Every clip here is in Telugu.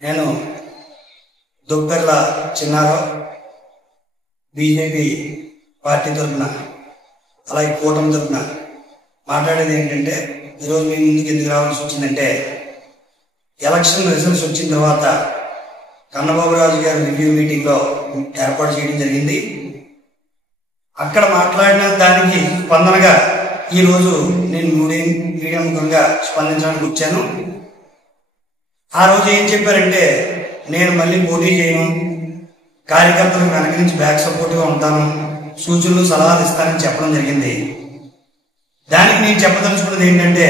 నేను దుబ్బెర్ల చిన్నారావు బీజేపీ పార్టీ తరఫున అలాగే కూటమి తరఫున మాట్లాడేది ఏంటంటే, ఈరోజు మీ ముందుకు ఎందుకు రావాల్సి వచ్చిందంటే, ఎలక్షన్ రిజల్ట్స్ వచ్చిన తర్వాత కన్నబాబు రాజు గారి రివ్యూ మీటింగ్లో ఏర్పాటు చేయడం జరిగింది. అక్కడ మాట్లాడిన దానికి స్పందనగా ఈరోజు నేను మీడియా ముఖంగా స్పందించడానికి వచ్చాను. ఆ రోజు ఏం చెప్పారంటే, నేను మళ్ళీ పోటీ చేయను, కార్యకర్తలకు వెనక నుంచి బ్యాక్ సపోర్ట్గా ఉంటాను, సూచనలు సలహాలు ఇస్తానని చెప్పడం జరిగింది. దానికి నేను చెప్పదలుచుకున్నది ఏంటంటే,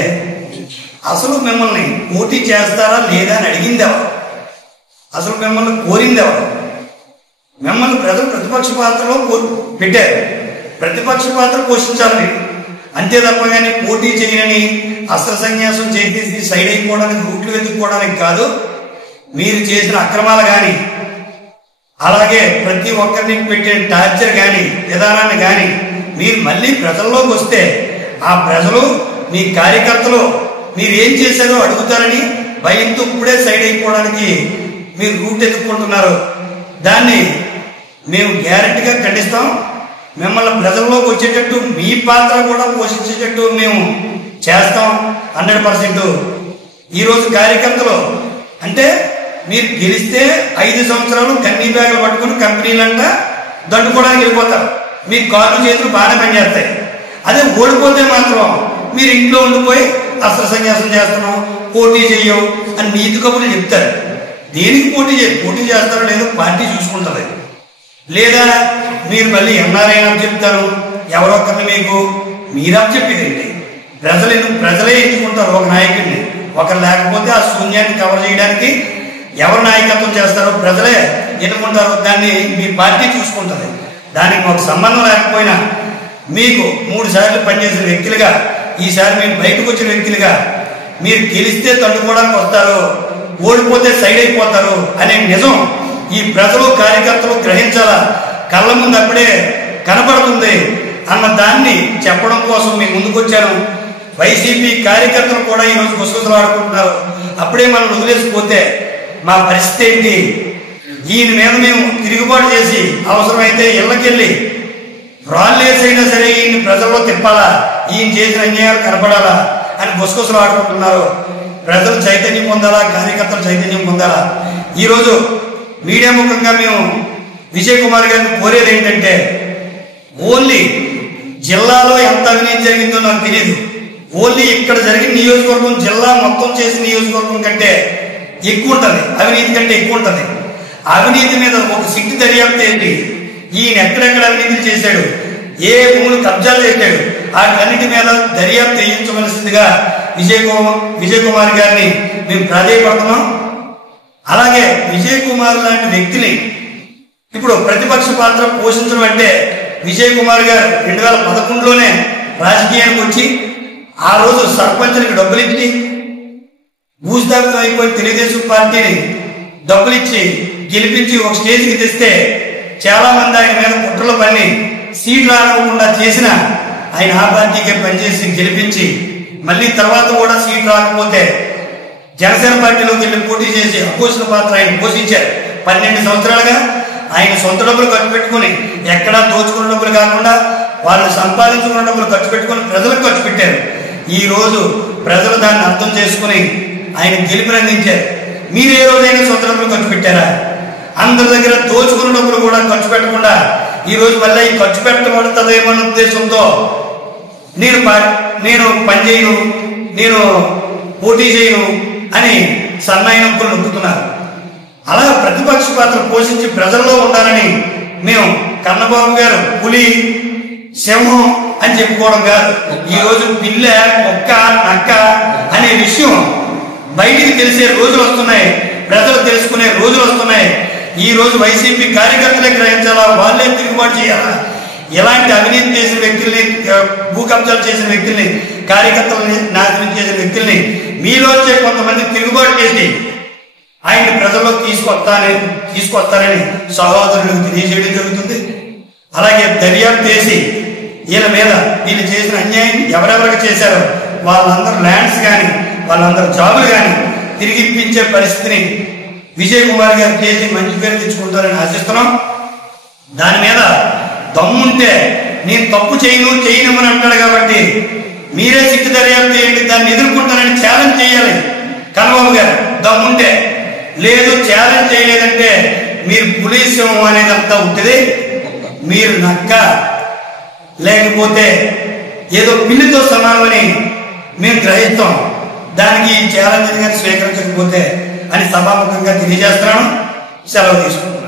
అసలు మిమ్మల్ని పోటీ చేస్తారా లేదా అని అడిగింది ఎవరు? అసలు మిమ్మల్ని కోరింది ఎవరు? మిమ్మల్ని ప్రజలు ప్రతిపక్ష పాత్రలో పెట్టారు, ప్రతిపక్ష పాత్ర పోషించాలి, అంతే తప్ప కానీ పోటీ చేయని అస్త్ర సన్యాసం చేసేసి సైడ్ అయిపోవడానికి రూట్లు వెతుక్కోవడానికి కాదు. మీరు చేసిన అక్రమాలు కానీ, అలాగే ప్రతి ఒక్కరిని పెట్టే టార్చర్ కానీ, విధానాన్ని కానీ మీరు మళ్ళీ ప్రజల్లోకి వస్తే ఆ ప్రజలు మీ కార్యకర్తలు మీరు ఏం చేశారో అడుగుతారని భయంతో ఇప్పుడే సైడ్ అయిపోవడానికి మీరు రూట్ ఎత్తుకుంటున్నారు. దాన్ని మేము గ్యారెంటీగా ఖండిస్తాం. మిమ్మల్ని ప్రజల్లోకి వచ్చేటట్టు మీ పాత్ర కూడా పోషించేటట్టు మేము చేస్తాం 100%. ఈరోజు కార్యకర్తలు అంటే మీరు గెలిస్తే 5 సంవత్సరాలు కన్నీ బ్యాగులు పట్టుకుని కంపెనీలంట దండుకోవడానికి వెళ్ళిపోతారు. మీ కాళ్ళు చేతులు బాగానే పనిచేస్తాయి. అదే ఓడిపోతే మాత్రం మీరు ఇంట్లో ఉండిపోయి అస్త్ర సన్యాసం చేస్తున్నాం, పోటీ చెయ్యం అని నీతి కబుర్లు చెప్తారు. దేనికి పోటీ చేస్తారో లేదో పార్టీ చూసుకుంటుంది. లేదా మీరు మళ్ళీ ఎన్ఆర్ఐ చెప్తారు, ఎవరొక్కరిని మీకు మీరా చెప్పేది ఏంటి? ప్రజలే ఎంచుకుంటారు ఒక నాయకుడిని. ఒకరు లేకపోతే ఆ శూన్యాన్ని కవర్ చేయడానికి ఎవరు నాయకత్వం చేస్తారో ప్రజలే ఎన్నుకుంటారు. దాన్ని మీ పార్టీ చూసుకుంటుంది. దానికి మాకు సంబంధం లేకపోయినా మీకు 3 సార్లు పనిచేసిన వ్యక్తులుగా, ఈసారి మీరు బయటకు వచ్చిన వ్యక్తులుగా, మీరు గెలిస్తే తట్టుకోవడానికి వస్తారు, ఓడిపోతే సైడ్ అయిపోతారు అనే నిజం ఈ ప్రజలు కార్యకర్తలు గ్రహించాలా. కళ్ళ ముందు అప్పుడే కనపడుతుంది అన్న దాన్ని చెప్పడం కోసం మేము ముందుకొచ్చాను. వైసీపీ కార్యకర్తలు కూడా ఈరోజు గుసగుసలు ఆడుకుంటున్నారు. అప్పుడే మనం వదిలేసిపోతే మా పరిస్థితి ఏంటి? ఈయన మీద మేము తిరుగుబాటు చేసి అవసరమైతే ఇళ్ళకెళ్ళి రాళ్ళేసైనా సరే ఈయన ప్రజల్లో తిప్పాలా, ఈయన చేసిన అన్యాయాలు కనపడాలా అని గుసగుసలు ఆడుకుంటున్నారు. ప్రజలు చైతన్యం పొందాలా, కార్యకర్తలు చైతన్యం పొందాలా. ఈరోజు మీడియా ముఖంగా మేము విజయ్ కుమార్ గారిని కోరేది ఏంటంటే, ఓన్లీ జిల్లాలో ఎంత అవినీతి జరిగిందో నాకు తెలియదు. ఓన్లీ ఇక్కడ జరిగిన నియోజకవర్గం జిల్లా మొత్తం చేసిన నియోజకవర్గం కంటే ఎక్కువ ఉంటుంది, అవినీతి కంటే ఎక్కువ ఉంటుంది. అవినీతి మీద ఒక సిట్టు దర్యాప్తు ఏంటి, ఈయన ఎక్కడెక్కడ అవినీతి చేశాడు, ఏ భూములు కబ్జాలు చేశాడు, వాటన్నిటి మీద దర్యాప్తు చేయించవలసిందిగా విజయ్ కుమార్ గారిని మేము ప్రాధాన్యపడుతున్నాం. అలాగే విజయ్ కుమార్ లాంటి వ్యక్తిని ఇప్పుడు ప్రతిపక్ష పాత్ర పోషించడం అంటే, విజయ్ కుమార్ గారు 2011లోనే రాజకీయానికి వచ్చి ఆ రోజు సర్పంచ్కి డబ్బులు ఇచ్చి భూస్థాపితం అయిపోయి తెలుగుదేశం పార్టీని డబ్బులిచ్చి గెలిపించి ఒక స్టేజ్కి తెస్తే చాలా మంది ఆయన మీద కుట్రలు పని సీట్లు రాకుండా చేసిన ఆయన ఆ పార్టీకి పనిచేసి గెలిపించి మళ్ళీ తర్వాత కూడా సీట్ రాకపోతే జనసేన పార్టీలోకి వెళ్ళి పోటీ చేసి అపోజిషన్ పాత్ర ఆయన పోషించారు. 12 సంవత్సరాలుగా ఆయన సొంత డబ్బులు ఖర్చు పెట్టుకుని, ఎక్కడా దోచుకున్న డబ్బులు కాకుండా వాళ్ళు సంపాదించుకున్న డబ్బులు ఖర్చు పెట్టుకుని ప్రజలకు ఖర్చు పెట్టారు. ఈ రోజు ప్రజలు దాన్ని అర్థం చేసుకుని ఆయన గెలుపునందించారు. మీరు ఏ రోజైనా సొంత డబ్బులు ఖర్చు పెట్టారా? అందరి దగ్గర దోచుకున్న డబ్బులు కూడా ఖర్చు పెట్టకుండా ఈ రోజు మళ్ళీ ఖర్చు పెట్టబడుతుందేమన్న ఉద్దేశంతో నేను పని చేయను, నేను పోటీ చేయను అని సన్నాయి నొప్పులు నొక్కుతున్నారు. అలా ప్రతిపక్ష పాత్ర పోషించి ప్రజల్లో ఉండాలని మేము కన్నబాబు గారు పులి సింహం అని చెప్పుకోవడం కాదు, ఈ రోజు పిల్ల కుక్క నక్క అనే విషయం బయటికి తెలిసే రోజులు వస్తున్నాయి, ప్రజలు తెలుసుకునే రోజులు వస్తున్నాయి. ఈ రోజు వైసీపీ కార్యకర్తలే గ్రహించాలా, వాళ్ళే తిరుగుబాటు చేయాలా. ఎలాంటి అవినీతి చేసిన వ్యక్తుల్ని, భూ కబ్జాలు చేసిన వ్యక్తుల్ని, కార్యకర్తలని నాశనం చేసిన వ్యక్తుల్ని మీలోంచే కొంతమంది తిరుగుబాటు చేసి పరిధిలోకి తీసుకొస్తానని సహోదరులకు తెలియజేయడం జరుగుతుంది. అలాగే దర్యాప్తు చేసి వీళ్ళు చేసిన అన్యాయం ఎవరెవరికి చేశారో వాళ్ళందరూ ల్యాండ్స్ కానీ వాళ్ళందరూ జాబులు కానీ తిరిగి ఇప్పించే పరిస్థితిని విజయ్ కుమార్ గారు చేసి మంచి పేరు తెచ్చుకుంటారని ఆశిస్తున్నాం. దాని మీద దమ్ముంటే నేను తప్పు చేయనివ్వని అంటాడు కాబట్టి మీరే సిక్కు దర్యాప్తు చేయండి, దాన్ని ఎదుర్కొంటానని ఛాలెంజ్ చేయాలి కన్నబాబు గారు దమ్ముంటే. లేదు ఛాలెంజ్ చేయలేదంటే మీరు పోలీసు అనేది అంతా ఉంటుంది, మీరు నక్క లేకపోతే ఏదో పిల్లితో సమానమని మేము గ్రహిస్తాం. దానికి ఈ ఛాలెంజ్ కానీ స్వీకరించకపోతే అని సభాముఖంగా తెలియజేస్తున్నాను. సెలవు తీసుకుంటాం.